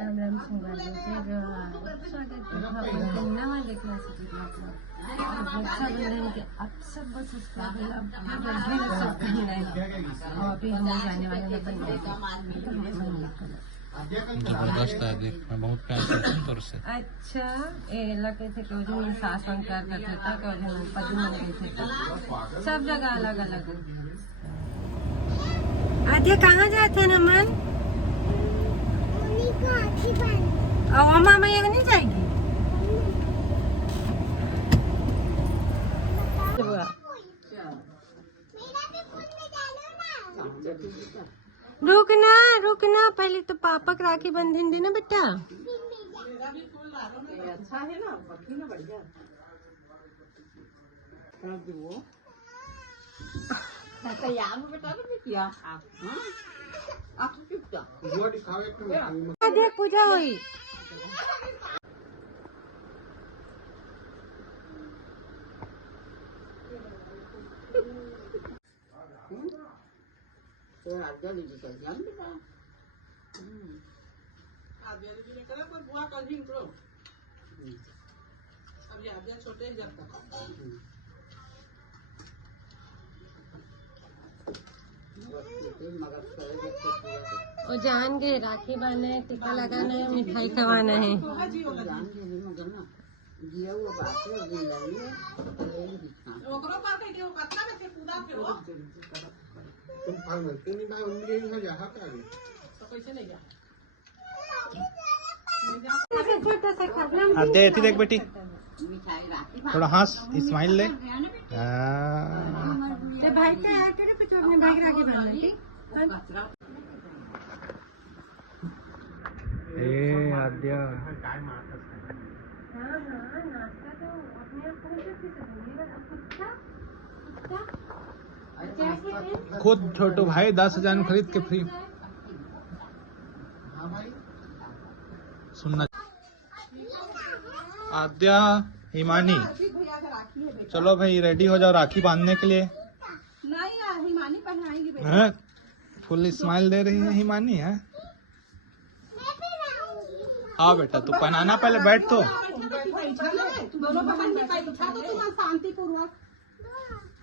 राम अब सब बस उसका अभी हम जाने वाले जबरदस्त है, देख मैं बहुत प्यार करता हूँ तोर से। अच्छा एला कैसे कौन शासन कर करते था कौन पति मन कैसे था सब जगह अलग अलग। आद्या कहाँ जाते हैं नमन? और मामा यहाँ नहीं जाएगी? रुकना रुकना, पहले तो पापा को राखी बंधन देना बेटा। अच्छा है ना, पक्की ना बढ़िया। देख पूजा हुई। छोटे वो जान गए राखी बांधना है, टीका लगाना है, मिठाई खवाना है। आद्या ऐसी देख बेटी, थोड़ा हंस, स्माइल ले। भाई का यार तेरे कुछ अपने भाई की राखी बांधना है। आद्या हाँ नाश्ता तो अपने आप पहुँच खुद छोटू भाई 10,000 में खरीद के फ्री। सुनना आद्या हिमानी, चलो भाई रेडी हो जाओ राखी बांधने के लिए। नहीं यार, हिमानी पहनाएंगी बेटा। हैं? फुल स्माइल दे रही है हिमानी है। हाँ बेटा तू पहनाना, पहले बैठ तो। दोनों बहन में बैठा तो तुम शांतिपूर्वक।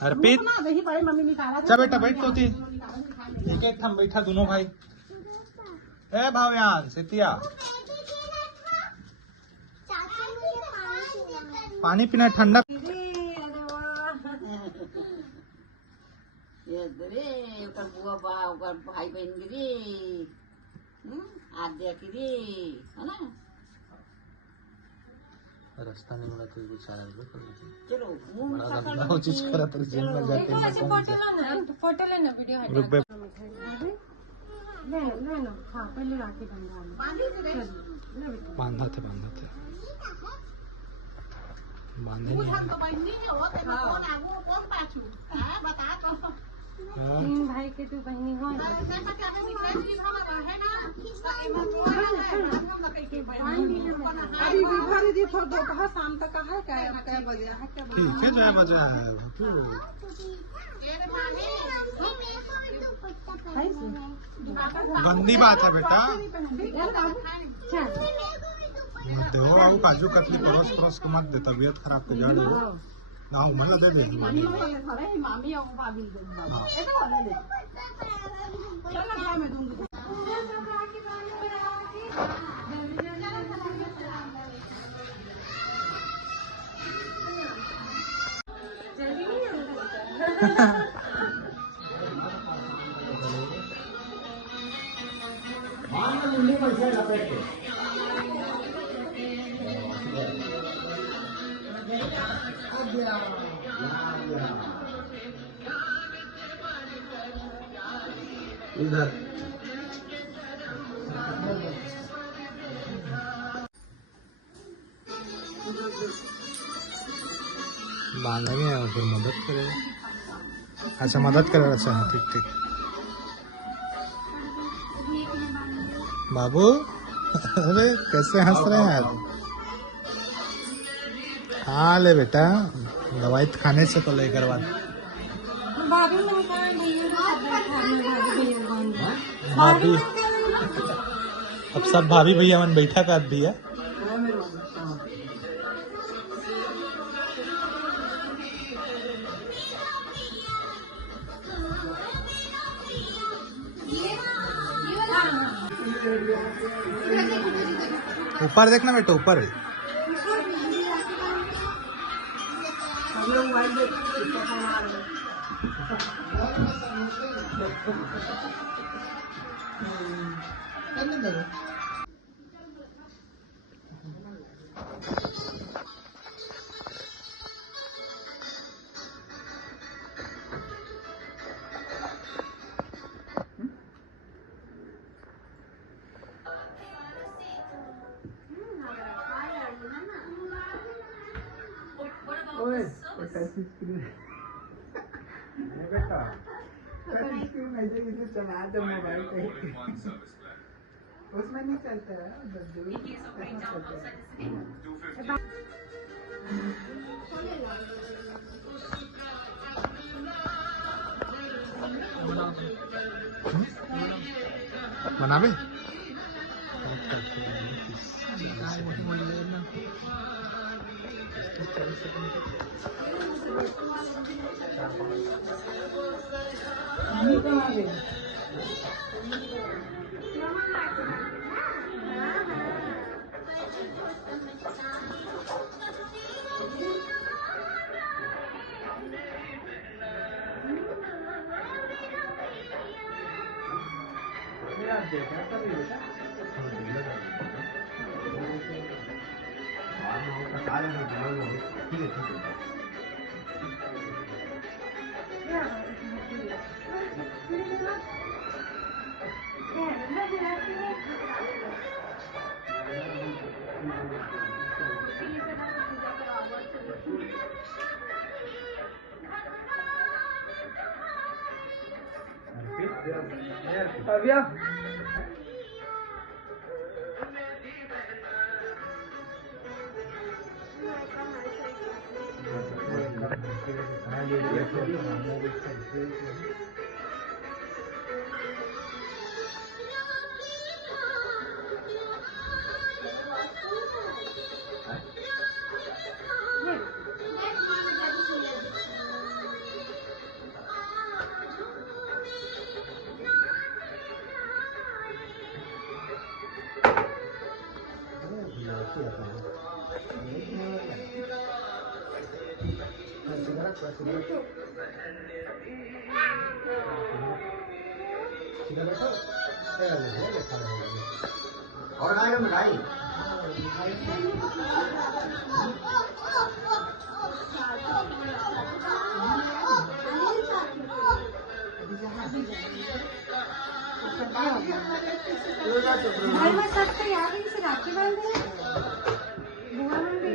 हरप्रीत वही बड़े मम्मी निकाला। चल बेटा बैठ तो थी, एक एक हम बैठा दोनों भाई। ए भाव्यान सितिया, पानी पीना ठंडा। भाई बहन गिरी आद्या गिरी है ना। रास्ता नहीं मिला तो बेचारा चलो बड़ा गंदा वो चीज करा तो जेल में जाके फोटो लेना वीडियो रुक बे। ले लो हाँ पहले राखी बांधा थे बांधे तीन भाई के तू बहनी हो। अभी विभा दीदी थोड़ा दोपहर शाम तक है क्या बजे है क्या? ठीक है जय बजा है। गंदी बात है बेटा। देखो बाबू काजू कतली परोस के मत दे, तबीयत खराब कर जाए ना मला दे दे। मामी और भाभी इधर बांधेंगे और फिर मदद करेगा। अच्छा मदद करेगा, अच्छा हाँ ठीक ठीक। बाबू अरे कैसे हंस रहे हैं यार। हाँ ले बेटा, दवाई खाने से तो लेकर बाद भाभी अब सब भाभी भैया मन बैठा कर दिया। ऊपर देखना बेटा, ऊपर है। उसमें नहीं चलता है। बनावे और खाएगा मिठाई। भाई मैं सबसे याद है इसे राखी बांध दे। बुआ ने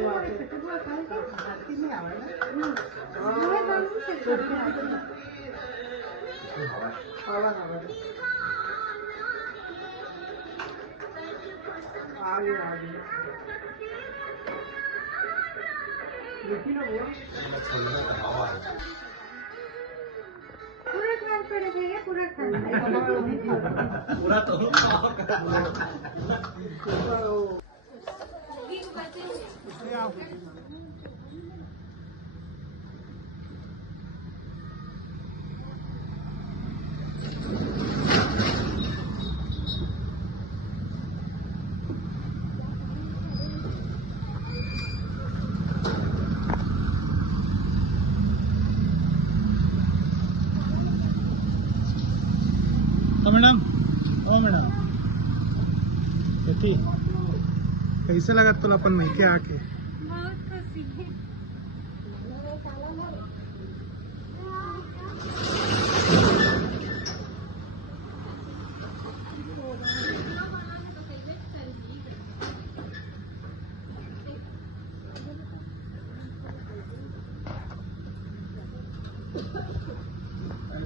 बुआ छोटे बुआ कल को राखी में आवाज़ बुआ बांध से करके आगे देखी ना बुआ पूरा खान पड़े भैया, पूरा खान पूरा तो मैडम, ओ मैडम, कैसे लगा तुला अपन माहिती आके? बहुत खुशी है।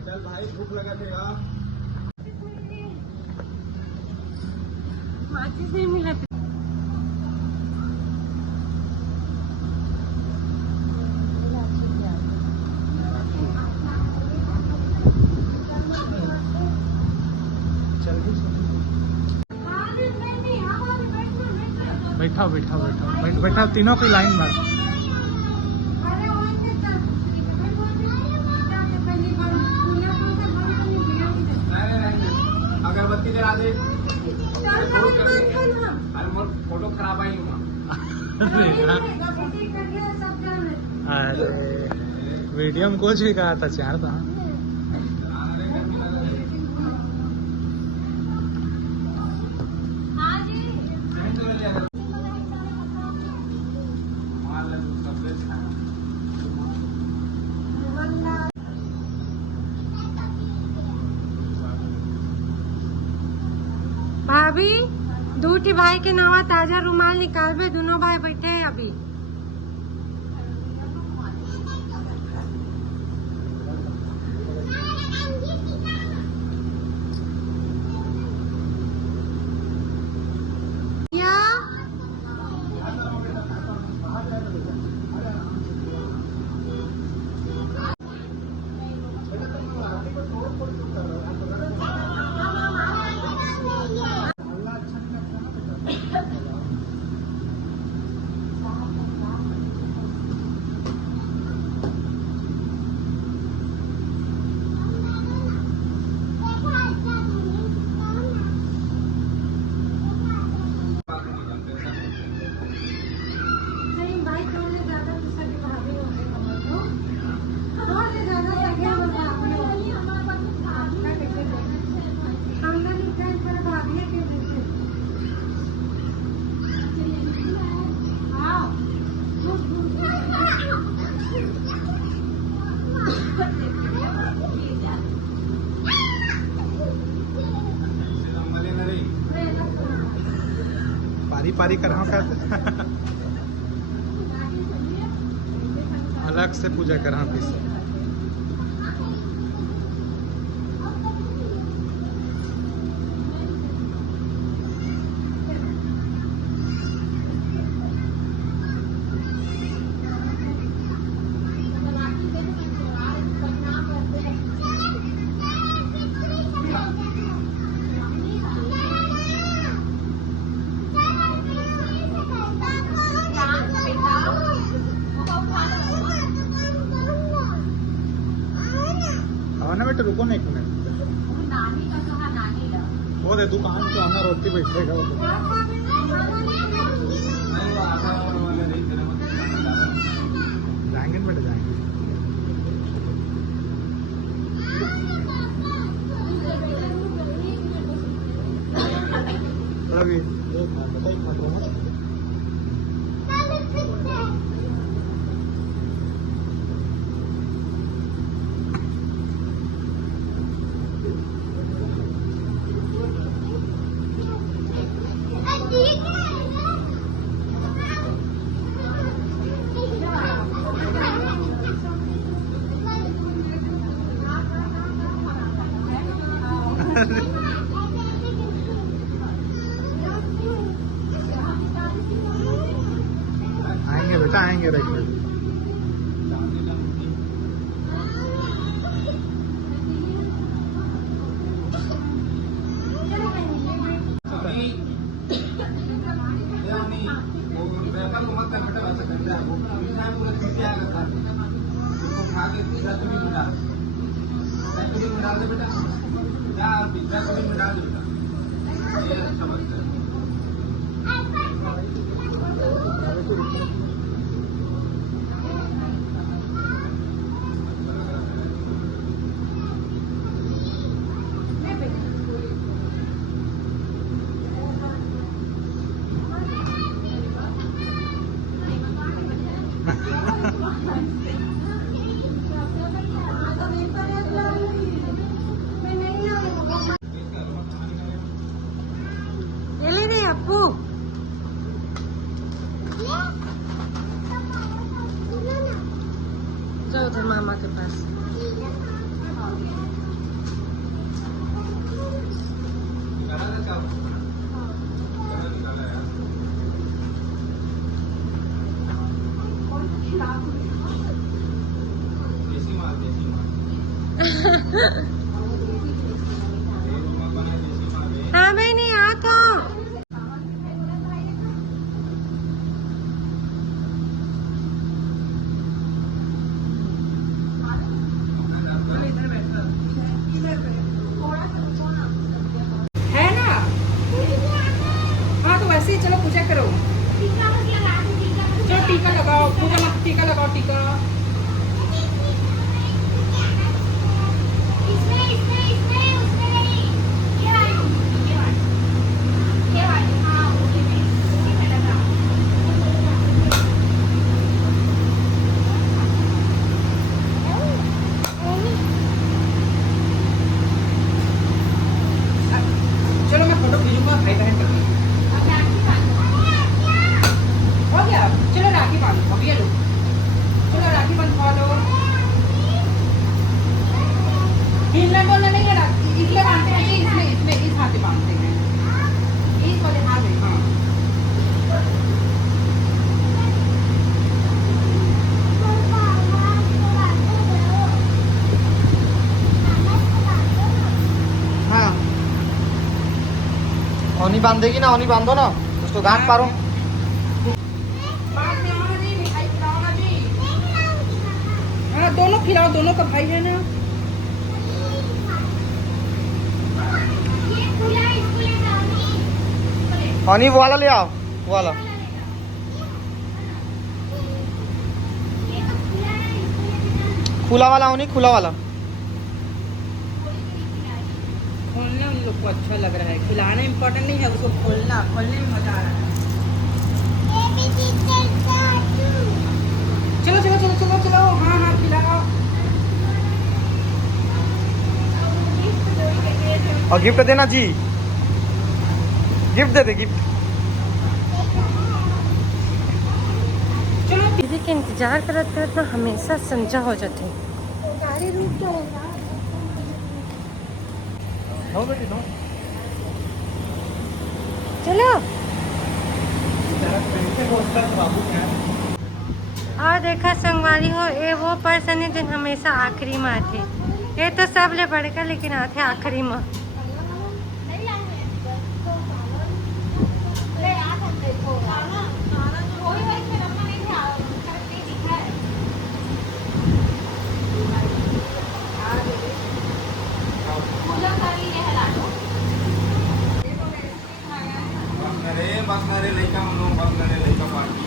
चल भाई, भूख लगा थे यार। माचिस नहीं मिला। चल भी बैठा बैठा बैठा बैठा, तीनों की लाइन में। अरे वो इनके साथ पहली बार कूलर को से बंद नहीं दिया। अगरबत्ती जला दे। चल अरे मोर फोटो खराब आई हूँ। अरे वीडियो में कुछ भी कहा था चार था। भाभी दूठी भाई के नावा ताजा रुमाल निकालबे, दोनों भाई बैठे हैं अभी। पारी पारी कर रहा अलग से पूजा कर रहा पीछे। ना बेटा रुको ना एक मिनट, वो दे दुकान पे आना रोटी बैठेगा वो। जाएंगे बेटा जाएंगे। रवि एक मिनट आएंगे बेटा आएंगे रखिए। अप्पू जाओ उधर मामा के पास। हाँ भाई नहीं आ तो मासी चलो पूजा करो। चलो टीका लगाओ, पूजा मत, टीका लगाओ, टीका। चलो मैं फोटो भेजूंगा भाई बहन का। हो गया, चलो राखी बांधो, अब ये लो, चलो राखी बंधवा लो। हिलना डुलना नहीं है, इसलिए बांधते हैं जी, इसमें इस हाथ से बांधते हैं, इस वाले हाथ में। हाँ हाँ, ओनी बांधेगी ना, ओनी बांधो ना, उसको गांठ पारो। बाद में आओ जी, मिठाई खिलाओ ना जी। हाँ दोनों खिलाओ, दोनों का भाई है ना। ओनी वो वाला ले आओ, वो वाला। खुला वाला ओनी, खुला वाला। खोलने उन लोग को अच्छा लग रहा है, खिलाना इम्पोर्टेंट नहीं है, उसको खोलना, खोलने में मजा आ रहा है। चलो चलो चलो चलो चलो, हाँ हाँ खिलाओ। और गिफ्ट देना जी, गिफ्ट दे दे, गिफ्ट। चलो दीदी के इंतजार करत करत ना हमेशा संजा हो जाते। गाड़ी रुक जाएगा। नो बेटी नो। चलो। और देखा संगवारी हो, ये वो पर्सन है जिन हमेशा आखिरी में आते। ये तो सब ले बढ़कर लेकिन आते आखिरी में। बसनारे लड़का हम लोग, बसनारे लड़का पार्टी।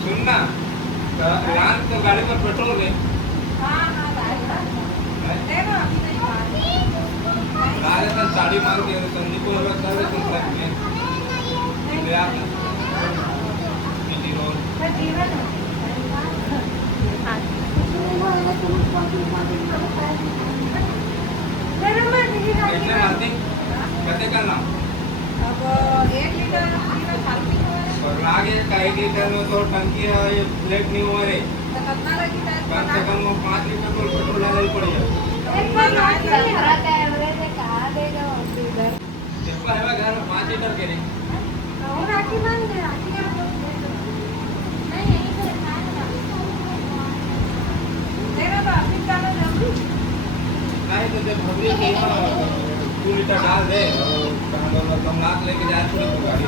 सुनना, यार तो गाड़ी पर पेट्रोल है। गाड़ी पर चाड़ी मार के संदीप को कर दे तुम ट्रक में ले आना पीटी रोड। कैसे मारती कहते करना अब 1 लीटर और आगे का 1 लीटर में तो टंकी है, ये प्लेट नहीं हुआ रे। कितना लगी था? कम से कम वो 5 लीटर तो पेट्रोल डालना ही पड़ेगा। जिसका है घर में 5 लीटर के नहीं राखी बांध दे, राखी का बोल दे। नहीं यहीं से देना तो आप जाना जल्दी। नहीं तो जब भगवी 2 लीटर डाल दे और कम लाख लेके जाए थोड़ी तो गाड़ी